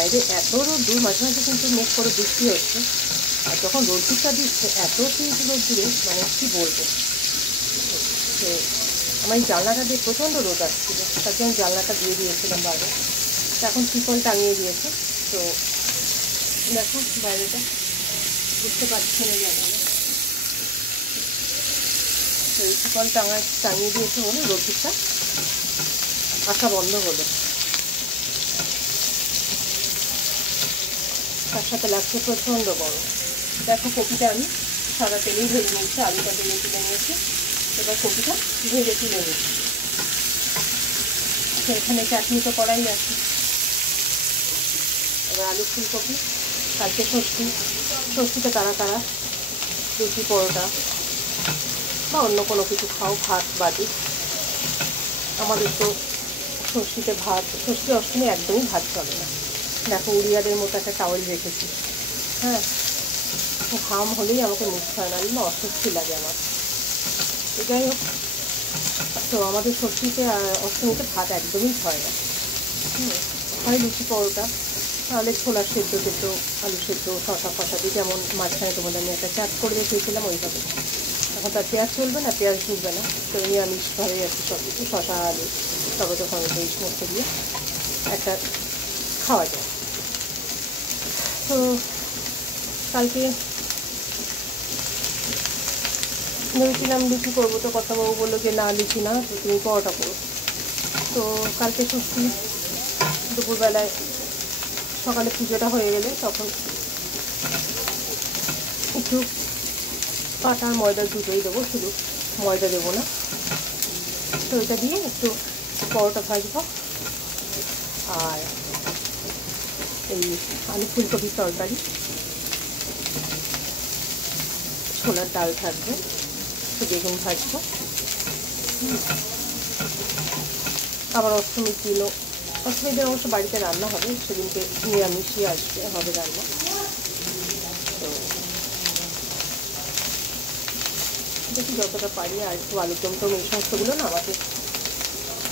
বাইরে এত রোদ্দুর, মাঝে মাঝে কিন্তু মেঘ করে বৃষ্টি হচ্ছে, আর যখন রোদ্দুরটা দিচ্ছে এত তেজ রোদ্দুরে, মানে কী বলবো। তো আমার এই জানলাটা দিয়ে প্রচণ্ড রোদ আসছিল, তার জন্য জানলাটা দিয়ে দিয়েছিলাম বাইরে। তো এখন ত্রিপল টাঙিয়ে দিয়েছে। তো দেখো বাইরেটা, বুঝতে পারছি না জানলা। তো এই ত্রিপল টাঙিয়ে দিয়েছে বলে রোদ্দুরটা আসা বন্ধ হলো। তার সাথে লাগছে প্রচণ্ড গরম। দেখো কপিটা আমি সাদা তেলেই ভেজে নিয়েছি, আলুটা ভেজে তুলে নিয়েছি। এবার কপিটা ভেজে তুলে নিয়েছি। এখানে চাটনি তো করাই আছে। এবার আলু ফুলকপি, কালকে ষষ্ঠীতে তারা রুটি পরোটা বা অন্য কোনো কিছু খাও, ভাত বাদে। আমাদের তো ষষ্ঠীতে ভাত, ষষ্ঠী অষ্টমী একদমই ভাত চলে না। দেখো উড়িয়াদের মতো একটা টাওয়েল রেখেছি। হ্যাঁ, ঘাম হলেই আমাকে মুছতে হয়, না অস্বস্তি লাগে আমার। যাই হোক, তো আমাদের ষষ্ঠীতে আর অষ্টমীতে ভাত একদমই হয় না। হয় লুচি পরোটা, তাহলে ছোলার সেদ্ধ আলু সেদ্ধ শশা ফশা দিয়ে, যেমন মাঝখানে তোমাদের আমি একটা চাট করে রেখেছিলাম ওইভাবে। এখন তার পেঁয়াজ চলবে না, পেঁয়াজ ঢুকবে না, তো নিরামিষভাবে আর কি সব কিছু শশা আলু টমেটো ফমেটো এই সমস্ত দিয়ে একটা খাওয়া যায়। তো কালকে ভেবেছিলাম লুচি করবো, তো কর্তাবাবু বললো যে না লুচি না, তো তুমি পরোটা করো। তো কালকে ষষ্ঠী দুপুরবেলায় সকালে পুজোটা হয়ে গেলে তখন একটু আটা আর ময়দা দুটোই দেবো, শুধু ময়দা দেবো না। তো এটা দিয়ে একটু পরোটা ভাজবো, আর এই আলু ফুলকপির তরকারি, ছোলার ডাল থাকবে, একটু বেগুন ভাজবো। আবার অষ্টমীর দিনও, অষ্টমীর দিন অবশ্য বাড়িতে রান্না হবে, সেদিনকে নিরামিষই হবে রান্না। তো দেখি যতটা পারি, আর একটু আলুর দম এই সমস্তগুলো না আমাকে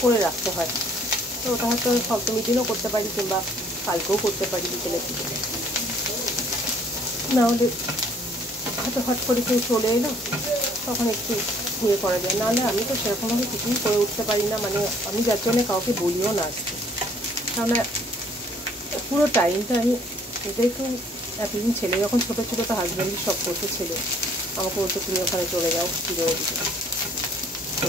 করে রাখতে হয়। তো ওটা হয়তো সপ্তমীর দিনও করতে পারি, কিংবা কালকেও করতে পারি বিকেলের দিকে। নাহলে হয়তো হট করে কেউ চলে এলো, তখন একটু করা যায়। নাহলে আমি তো সেরকমভাবে কিছুই করে উঠতে পারি না, মানে আমি যার জন্যে কাউকে বলিও না আসতে। কেননা পুরো টাইমটা আমি যেহেতু এতদিন ছেলে যখন ছোটো ছিল, তো হাজব্যান্ডই সব করতে ছিল, আমাকে বলতো তুমি ওখানে চলে যাও পুজোর দিকে। তো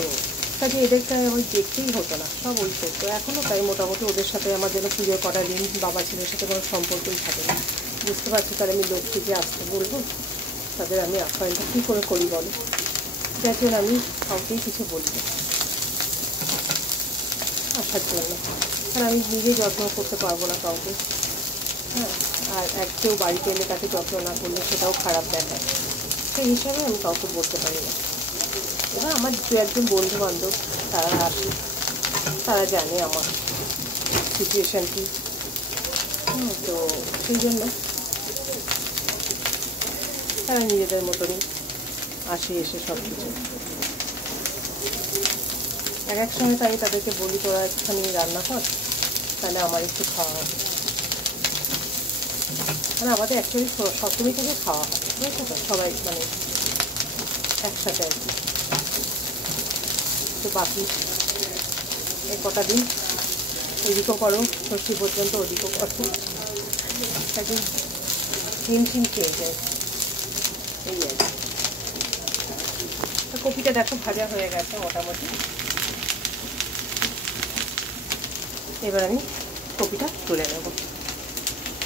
কাজে এদেরকে আমার দেখতেই হতো না, সব ওই করতো। এখনও তাই মোটামুটি ওদের সাথে আমার যেন পুজো করার দিন বাবা ছেলের সাথে কোনো সম্পর্কই থাকে না। বুঝতে পারছি তাহলে আমি লক্ষ্মীকে আসতে বলবো, তাদের আমি আপ্যায়নটা কী করে করি বলো। যার জন্য আমি কাউকেই কিছু বলি না আসার জন্য, কারণ আমি নিজে যত্ন করতে পারবো না কাউকে। হ্যাঁ, আর কেউ বাড়িতে এলে তাকে যত্ন না করলে সেটাও খারাপ দেখায়, সেই হিসাবে আমি কাউকে বলতে পারি না। এবার আমার দু একজন বন্ধু বান্ধব তারা আসে, তারা জানে আমার সিচুয়েশান কী। তো সেই জন্য তারা নিজেদের মতনই আসে, এসে সব কিছু। এক সময় তো আমি তাদেরকে বলি তোরা একটুখানি রান্না কর, তাহলে আমার একটু খাওয়া হবে। মানে আমাদের অ্যাকচুয়ালি সপ্তমী থেকে খাওয়া হয়, বুঝেছো তো, সবাই মানে একসাথে আর কি। তো বাকি এই কটা দিন ওদিকেও করো, ষষ্ঠী পর্যন্ত ওদিকেও করো, একদিন হিমশিম খেয়ে যায় এই আর কি। কপিটা দেখো ভাজা হয়ে গেছে মোটামুটি। এবার আমি কপিটা তুলে নেব।